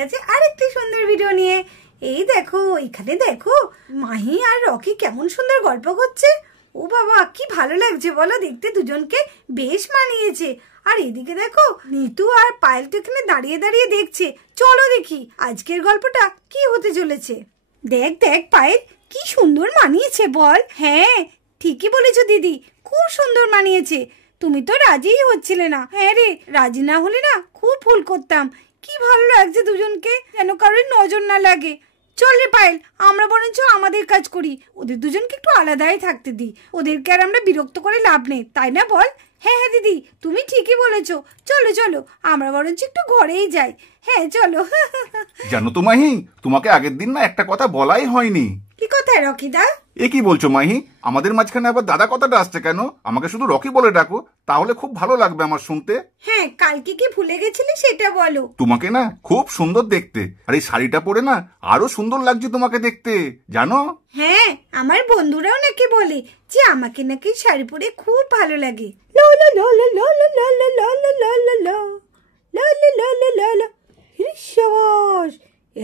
কাছে আরেকটি সুন্দর ভিডিও নিয়ে। এই দেখো, এখানে দেখো মাহি আর রকি কেমন সুন্দর গল্প করছে। ও বাবা, কি ভালো লাগছে বলো দেখতে, দুজনকে বেশ মানিয়েছে। আর এদিকে দেখো নিতু আর পায়েল তো এখানে দাঁড়িয়ে দাঁড়িয়ে দেখছে। চলো দেখি আজকের গল্পটা কি হতে চলেছে। দেখ দেখ পায়েল, কি সুন্দর মানিয়েছে বল। হ্যাঁ ঠিকই বলেছো দিদি, খুব সুন্দর মানিয়েছে। তুমি তো রাজিই হচ্ছিলে না। হ্যাঁ রে, রাজি না হলে না খুব ভুল করতাম। কি ভালো লাগছে দুজনকে, যেন কারোর নজর না লাগে। চল রে পায়েল, আমরা বরঞ্চ আমাদের কাজ করি, ওদের দুজনকে একটু আলাদাই থাকতে দিই। ওদেরকে আর আমরা বিরক্ত করে লাভ নেই, তাই না বল? হ্যাঁ হ্যাঁ দিদি, তুমি ঠিকই বলেছো। চলো চলো, আমরা বরঞ্চ একটু ঘরেই যাই। হ্যাঁ চলো। জানো তো মাহি, তোমাকে আগের দিন না একটা কথা বলাই হয়নি। কি কথা রকিদা? এ কি বলছো মাহি? আমাদের মাঝখানে আবার দাদা কথাটা আসছে কেন? আমাকে শুধু রকি বলে ডাকো, তাহলে খুব ভালো লাগবে আমার শুনতে। হ্যাঁ, কালকে কি ভুলে গেছিলে সেটা বলো। তোমাকে না খুব সুন্দর দেখতে, আর এই শাড়িটা পরে না আরো সুন্দর লাগছে তোমাকে দেখতে, জানো? হ্যাঁ, আমার বন্ধুরাও নাকি বলে যে আমাকে নাকি শাড়ি পরে খুব ভালো লাগে।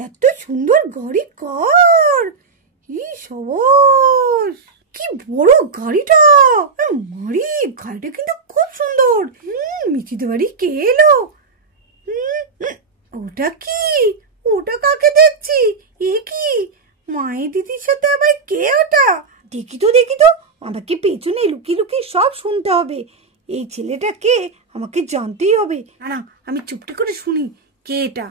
এত সুন্দর গাড়ি কার! কি বড় গাড়িটা! মারি, গাড়িটা কিন্তু খুব সুন্দর। মিঠিদের বাড়ি কে এলো? ওটা কি? ওটা কাকে দেখছি? এ কি মায়ের দিদির সাথে আবার কে ওটা? দেখি তো আমাকে পেছনে লুকিয়ে লুকিয়ে সব শুনতে হবে। এই ছেলেটা কে আমাকে জানতেই হবে। না, আমি চুপটি করে শুনি কে এটা।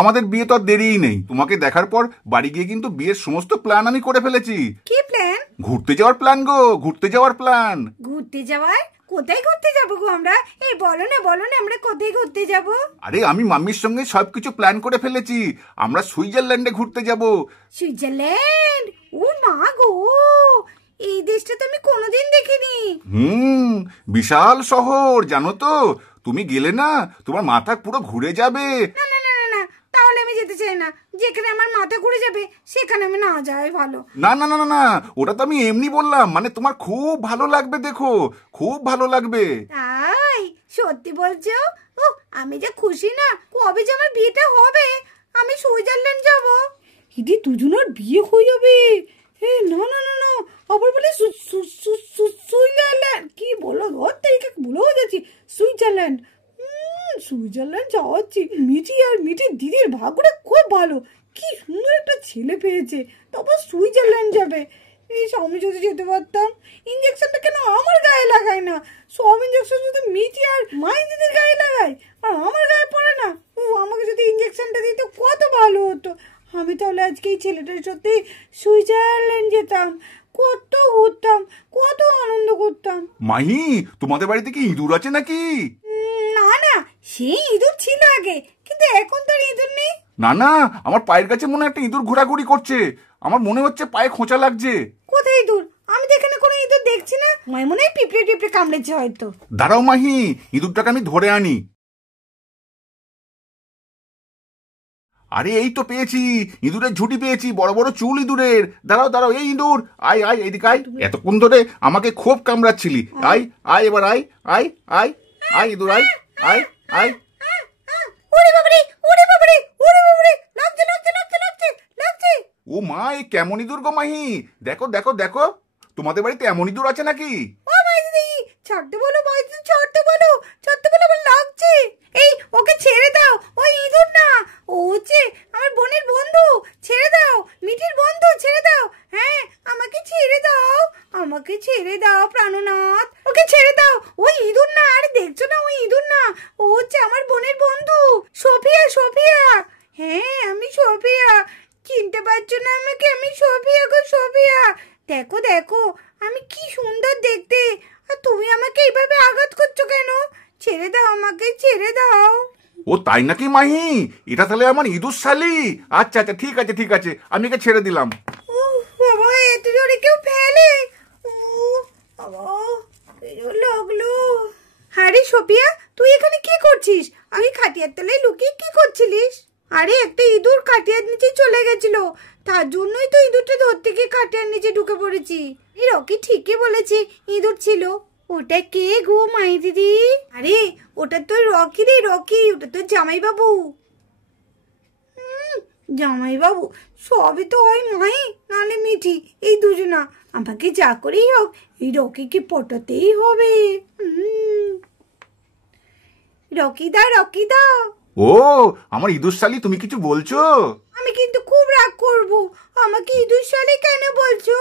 আমাদের বিয়ে তো আর দেরিই নেই। তোমাকে দেখার পর বাড়ি গিয়ে কিন্তু বিয়ের সমস্ত প্ল্যান আমি করে ফেলেছি। কি প্ল্যান? ঘুরতে যাওয়ার প্ল্যান গো, ঘুরতে যাওয়ার প্ল্যান। ঘুরতে যাওয়ার? কোথায় ঘুরতে যাবো গো আমরা? এই বলো না আমরা কোথায় ঘুরতে যাব? আরে আমি মাম্মির সঙ্গে সবকিছু প্ল্যান করে ফেলেছি। আমরা সুইজারল্যান্ডে ঘুরতে যাব। সুইজারল্যান্ড? ও মা গো, এই দেশটা তো আমি কোনোদিন দেখিনি। বিশাল শহর, জানো তো? তুমি গেলে না তোমার মাথা পুরো ঘুরে যাবে। না না না না, তাহলে আমি যেতে চাই না। যেখানে আমার মাথা ঘুরে যাবে সেখানে আমি না যাওয়াই ভালো। না না না না, ওটা তো আমি এমনি বললাম, মানে তোমার খুব ভালো লাগবে, দেখো খুব ভালো লাগবে। তাই? সত্যি বলছো? ও, আমি যে খুশি না। কবে যে আমার বিয়েটা হবে, আমি সুইজারল্যান্ড যাব। ইদি দুজনের বিয়ে হয়ে যাবে। না না না না, আবার বলে সুইজারল্যান্ড। কি বলো, ওর তারিখে ভুলেও যাচ্ছি। সুইজারল্যান্ড, সুইজারল্যান্ড যাওয়াচ্ছি। মিঠি আর মিঠির দিদির ভাগ্যটা খুব ভালো। কি সুন্দর একটা ছেলে পেয়েছে, তারপর সুইজারল্যান্ড যাবে। এই আমি যদি যেতে পারতাম। ইঞ্জেকশনটা কেন আমার গায়ে লাগায় না? সব ইঞ্জেকশন যদি মিঠি আর মায়ের দিদির গায়ে লাগায়, আর আমার গায়ে পড়ে না। আমাকে যদি ইঞ্জেকশনটা দিত কত ভালো হতো। আমি তাহলে আজকে এই ছেলেটার সাথে সুইজারল্যান্ড যেতাম, কত ঘুরতাম, কত আনন্দ করতাম। মাহি, তোমাদের বাড়িতে কি ইঁদুর আছে নাকি? না না, সেই ইঁদুর ছিল আগে, কিন্তু এখন তো ইঁদুর নেই। না না, আমার পায়ের কাছে মনে একটা ইঁদুর ঘোরাঘুরি করছে। আমার মনে হচ্ছে পায়ে খোঁচা লাগছে। কোথায় ইঁদুর? আমি তো এখানে কোনো ইঁদুর দেখছি না। মনে হয় পিঁপড়ে টিপড়ে কামড়েছে হয়তো। দাঁড়াও মাহি, ইঁদুরটাকে আমি ধরে আনি। আরে এই তো পেয়েছি, ইঁদুরের ঝুঁটি পেয়েছি, বড় বড় চুল ইঁদুরের। দাঁড়াও দাঁড়াও, এই ইঁদুর আয় আয়, এদিকে আয়। এতক্ষণ ধরে আমাকে খুব কামড়াচ্ছিলি। আয় আয়, এবার আয় আয় আয় আয়, ইঁদুর আয় আয় আয়। ওরে বাবারে, ওরে বাবারে, ওরে বাবারে, লাগছে লাগছে লাগছে লাগছে লাগছে। ও মা, এই কেমন ইঁদুর গো মাহি? দেখো দেখো দেখো, তোমাদের বাড়িতে এমন ইঁদুর আছে নাকি? ও ভাই দিদি, ছাড়তে বলো ভাই দিদি, ছাড়তে বলো, আমার লাগছে। এই ওকে ছেড়ে দাও, ওই ইঁদুর না, ও হচ্ছে আমার বোনের বন্ধু। ছেড়ে দাও, মিঠির বন্ধু, ছেড়ে দাও। হ্যাঁ, আমাকে ছেড়ে দাও, আমাকে ছেড়ে দাও প্রাণনাথ, ওকে ছেড়ে দাও। ওই ইঁদুর না, আরে দেখছো না ওই ইঁদুর না, ও হচ্ছে আমার বোনের বন্ধু সোফিয়া। সোফিয়া, হ্যাঁ আমি সোফিয়া। চিনতে পারছো না আমাকে? আমি সোফিয়া গো, সোফিয়া। দেখো দেখো আমি কি সুন্দর দেখতে, আর তুমি আমাকে এইভাবে আঘাত করছো কেন? ছেড়ে দাও, আমাকে ছেড়ে দাও। ও তাই নাকি মাহি? এটা তাহলে আমার ইঁদুর শালি। আচ্ছা আচ্ছা, ঠিক আছে ঠিক আছে, আমি একে ছেড়ে দিলাম। বাবা, এত জোরে কেউ ফেলে? লাগলো। আরে সোফিয়া, তুই এখানে কি করছিস? আমি খাটিয়ার তলায় লুকিয়ে কি করছিলিস? আরে একটা ইঁদুর খাটিয়ার নিচে চলে গেছিল, তার জন্যই তো ইঁদুরটা ধরতে গিয়ে খাটিয়ার নিচে ঢুকে পড়েছি। এই রকি ঠিকই বলেছি, ইঁদুর ছিল। ওটা কে গো মাই দিদি? আরে ওটা তো রকি রে, রকি, ওটা তো জামাই বাবু। জামাই বাবু সবই তো হয় মাই নালে মিঠি, এই দুজনা। আমাকে যা করেই হোক এই রকিকে পটাতেই হবে। রকিদা, রকিদা। ও আমার ইঁদুর শালি, তুমি কিছু বলছো? আমি কিন্তু খুব রাগ করব। আমাকে ইঁদুর শালি কেন বলছো?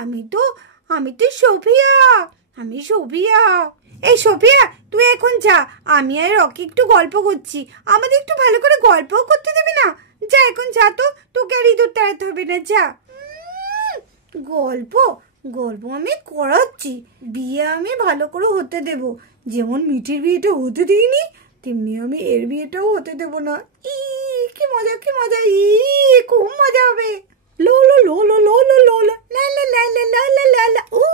আমি তো সোফিয়া, আমি সোফিয়া। এই সোফিয়া, তুই এখন যা, আমি আর রকি একটু গল্প করছি। আমাদের একটু ভালো করে গল্পও করতে দেবে না? যা এখন যা, তো তোকে আর ইঁদুর তাড়াতে হবে না, যা। গল্প গল্প আমি করাচ্ছি, বিয়ে আমি ভালো করে হতে দেব। যেমন মিঠির বিয়েটা হতে দিইনি, তেমনি আমি এর বিয়েটাও হতে দেব না। ই কি মজা, কি মজা, ই খুব মজা হবে। লো লো লো লো লো লো লো লো লা লা লা লা লা লা লা লা। ও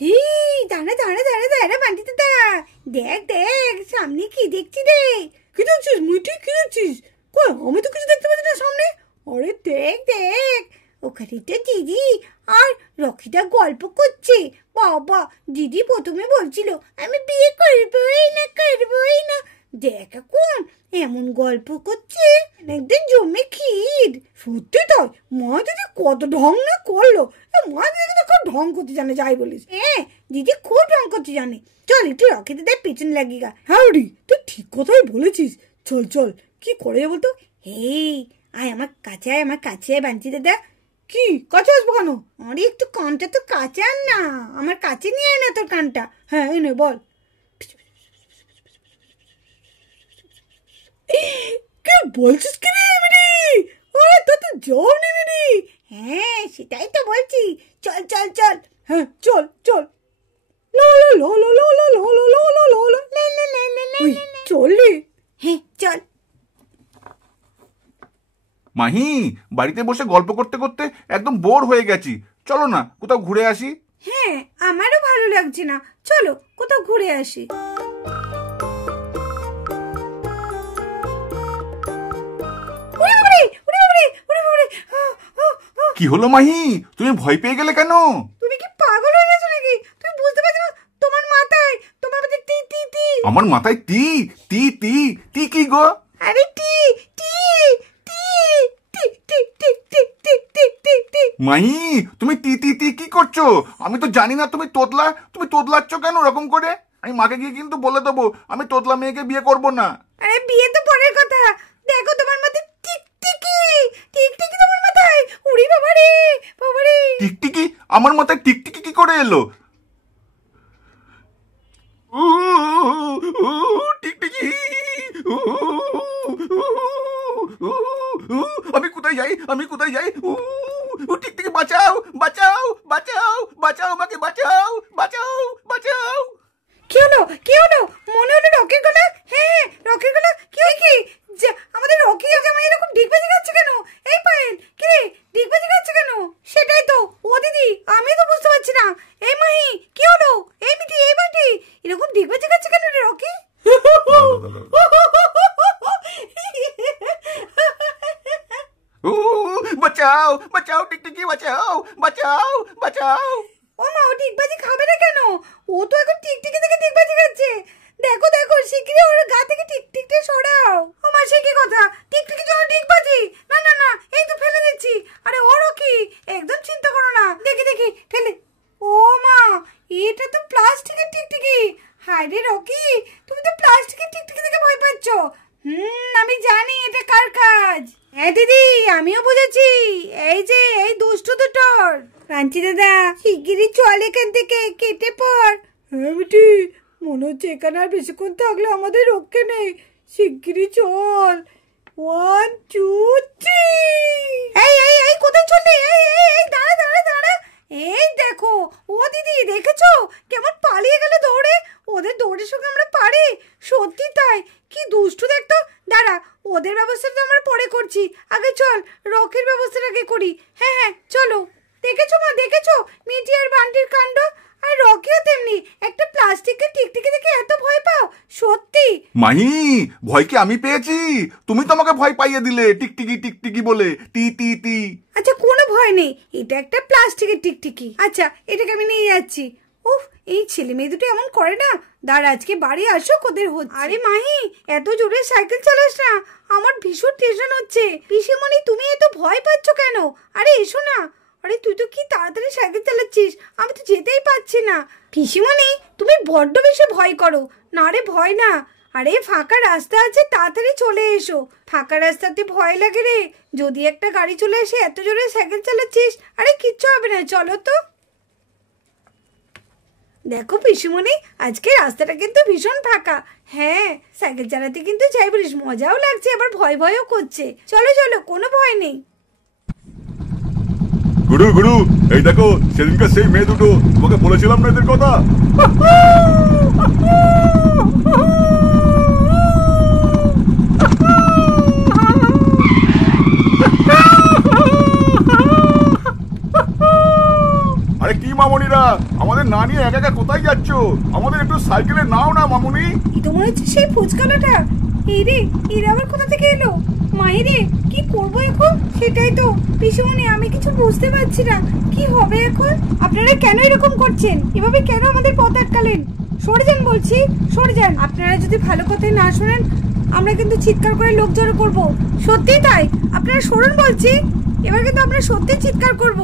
হি, দাঁড়া দাঁড়া দাঁড়া দাঁড়া বান্টি দাদা, দেখ দেখ সামনে কি দেখছি রে। কি দেখছিস মিঠি, কি দেখছিস? কই, আমি তো কিছু দেখতে পাচ্ছি না সামনে। আরে দেখ দেখ, ওখানে তো দিদি আর রকিটা গল্প করছে। বাবা, দিদি প্রথমে বলছিল আমি বিয়ে করবোই না, করবোই না। দেখ এখন এমন গল্প করছে, একদিন জমে ক্ষীর। সত্যি তাই, মা দিদি কত ঢং না করলো। মা দিদি তো খুব ঢং করতে জানে, যাই বলিস। হ্যাঁ, দিদি খুব ঢং করতে জানে। চল একটু রকি দাদার পেছনে লাগি গা। হ্যাঁ রি, তুই ঠিক কথাই বলেছিস। চল চল, কি করে যাবো তো? এই আয় আমার কাছে, আয় আমার কাছে, আয় বাঞ্চি দাদা। কি কাছে আসবো কেন? আরে একটু কানটা তো কাছে আন না, আমার কাছে নিয়ে আয় না তোর কানটা। হ্যাঁ এনে বল। কি বলছিস কি রে মিনি? আরে তোর তো জ্বর নেই মিনি। হ্যাঁ সেটাই তো বলছি, চল চল চল। হ্যাঁ চল চল। লো লো লো লো লো লো লো লো লো লো লো লো লে লে লে লে লে। চল রে। হ্যাঁ চল। মাহি, বাড়িতে বসে গল্প করতে করতে একদম বোর হয়ে গেছি, চলো না কোথাও ঘুরে আসি। হ্যাঁ আমারও ভালো লাগছে না, চলো কোথাও ঘুরে আসি। কি হলো মাহি, তুমি ভয় পেয়ে গেলে কেন? তুমি কি পাগল হয়ে গেছো নাকি? তুমি বুঝতে পারছো না তোমার মাথায় টি টি টি। আমার মাথায় টি টি টি টি কি গো? আরে টি টি টি টি টি টি টি টি টি টি টি। মাহি, তুমি টি টি টি কি করছো? আমি তো জানি না তুমি তোতলাচ্ছ কেন ওরকম করে? আমি মাকে গিয়ে কিন্তু বলে দেবো আমি তোতলা মেয়েকে বিয়ে করব না। আরে বিয়ে তো পরের কথা, দেখো তোমার মাথায় টিকটিকি, টিকটিকি তোমার মাথায়। উড়ি বাবা রে, বাবা রে। টিকটিকি? আমার মাথায় টিকটিকি কি করে এলো? টিকটিকি, আমি কোথায় যাই, আমি কোথায় যাই? টিকটিকি বাঁচাও, বাঁচাও, বাঁচাও, বাঁচাও, আমাকে বাঁচাও, বাঁচাও, বাঁচাও। কি হলো, কি হলো? মনে হলো রকের গলা। হ্যাঁ রকের গলা। কি হয় কি? আমাদের রকি জামাই এরকম ডিগবাজি খাচ্ছে কেন? এই পায়েল, কি রে ডিগবাজি খাচ্ছে কেন? সেটাই তো। ও দিদি, আমি তো বুঝতে পারছি না। এই মাহি, কি হলো? এই মিটি, এই বাটি, এরকম ডিগবাজি খাচ্ছে কেন রে রকি? বাঁচাও, বাঁচাও, টিকটিকি বাঁচাও, বাঁচাও, বাঁচাও। ও মা, ও ডিগবাজি খাবে না কেন? ও তো এখন টিকটিকি থেকে ডিগবাজি খাচ্ছে। দেখো দেখো, শিগগিরই ওর গা থেকে টিকটিকটা সরাও। ও মা, সে কি কথা? টিকটিকি জন্য ডিগবাজি? না না না, এই তো ফেলে দিচ্ছি। আরে ওরও কি, একদম চিন্তা করো না। দেখি দেখি ফেলে। ও মা, এটা তো প্লাস্টিকের টিকটিকি। হায় রে রকি, তুমি তো প্লাস্টিকের টিকটিকি থেকে ভয় পাচ্ছ। আমি জানি এটা কার কাজ। হ্যাঁ দিদি, আমিও বুঝেছি। এই যে এই দুষ্টু দুটোর। কাঞ্চি দাদা, শিগগিরই চল এখান থেকে, কেটে পড়। হ্যাঁ বেটি, মনে হচ্ছে এখানে আর বেশিক্ষণ থাকলে আমাদের রক্ষে নেই। শিগগিরই চল। 1 2 3। এই এই এই কোথায় চললি? এই এই এই দাঁড়া দাঁড়া দাঁড়া। এই দেখো, ও দিদি দেখেছো কেমন পালিয়ে গেল দৌড়ে? ওদের দৌড়ের সঙ্গে আমরা পারি? সত্যি তাই, কি দুষ্টু দেখতো। দাঁড়া, ওদের ব্যবস্থা তো আমরা পরে করছি, আগে চল রকির ব্যবস্থাটা আগে করি। হ্যাঁ হ্যাঁ চলো। দেখেছো মা, দেখেছো মিটি আর বান্টির কাণ্ড? আর রকিও তেমনি, একটা প্লাস্টিকের টিকটিকি দেখে এত ভয় পাও? সত্যি মাহি, ভয় কি আমি পেয়েছি? তুমি তো আমাকে ভয় পাইয়ে দিলে টিকটিকি টিকটিকি বলে, টি টি টি। আচ্ছা কোনো ভয় নেই, এটা একটা প্লাস্টিকের টিকটিকি। আচ্ছা এটাকে আমি নিয়ে যাচ্ছি। উফ, এই ছেলে মেয়ে দুটো এমন করে না। দাঁড়া, আজকে বাড়ি আসো, ওদের হচ্ছে। আরে মাহি, এত জোরে সাইকেল চালাস না, আমার ভীষণ টেনশন হচ্ছে। পিসিমণি, তুমি এত ভয় পাচ্ছ কেন? আরে এসো না। আরে তুই তো কি তাড়াতাড়ি সাইকেল চালাচ্ছিস, আমি তো যেতেই পারছি না। পিসিমণি, তুমি বড্ড বেশি ভয় করো। না রে, ভয় না। আরে ফাঁকা রাস্তা আছে, তাড়াতাড়ি চলে এসো। ফাঁকা রাস্তাতে ভয় লাগে রে, যদি একটা গাড়ি চলে এসে এত জোরে সাইকেল চালাচ্ছিস। আরে কিচ্ছু হবে না, চলো তো। দেখো পিসিমণি, আজকে রাস্তাটা কিন্তু ভীষণ ফাঁকা। হ্যাঁ, সাইকেল চালাতে কিন্তু যাই বলিস, মজাও লাগছে, আবার ভয় ভয়ও করছে। চলো চলো, কোনো ভয় নেই। গুরু গুরু, এই দেখো সেদিনকার সেই মেয়ে দুটো, তোমাকে বলেছিলাম না এদের কথা। আরে কি মামুনিরা, আমাদের না নিয়ে একা একা কোথায় যাচ্ছ? আমাদের একটু সাইকেলে নাও না মামুনি। এই তো মনে হচ্ছে সেই ফুচকালাটা। এই রে, এরা আবার কোথা থেকে এলো? মাহি রে, কি করবো এখন? সেটাই তো পিসিমণি, আমি কিছু বুঝতে পারছি না, কি হবে এখন? আপনারা কেন এরকম করছেন? এভাবে কেন আমাদের পথ আটকালেন? সরে যান বলছি, সরে যান। আপনারা যদি ভালো কথাই না শোনেন, আমরা কিন্তু চিৎকার করে লোক জড়ো করবো। সত্যিই তাই, আপনারা সরুন বলছি। এবার কিন্তু আমরা সত্যি চিৎকার করব।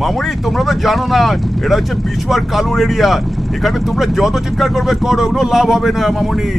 মামুনি, তোমরা তো জানো না এটা হচ্ছে বিছুয়ার কালুর এরিয়া। এখানে তোমরা যত চিৎকার করবে করো, কোনো লাভ হবে না মামুনি।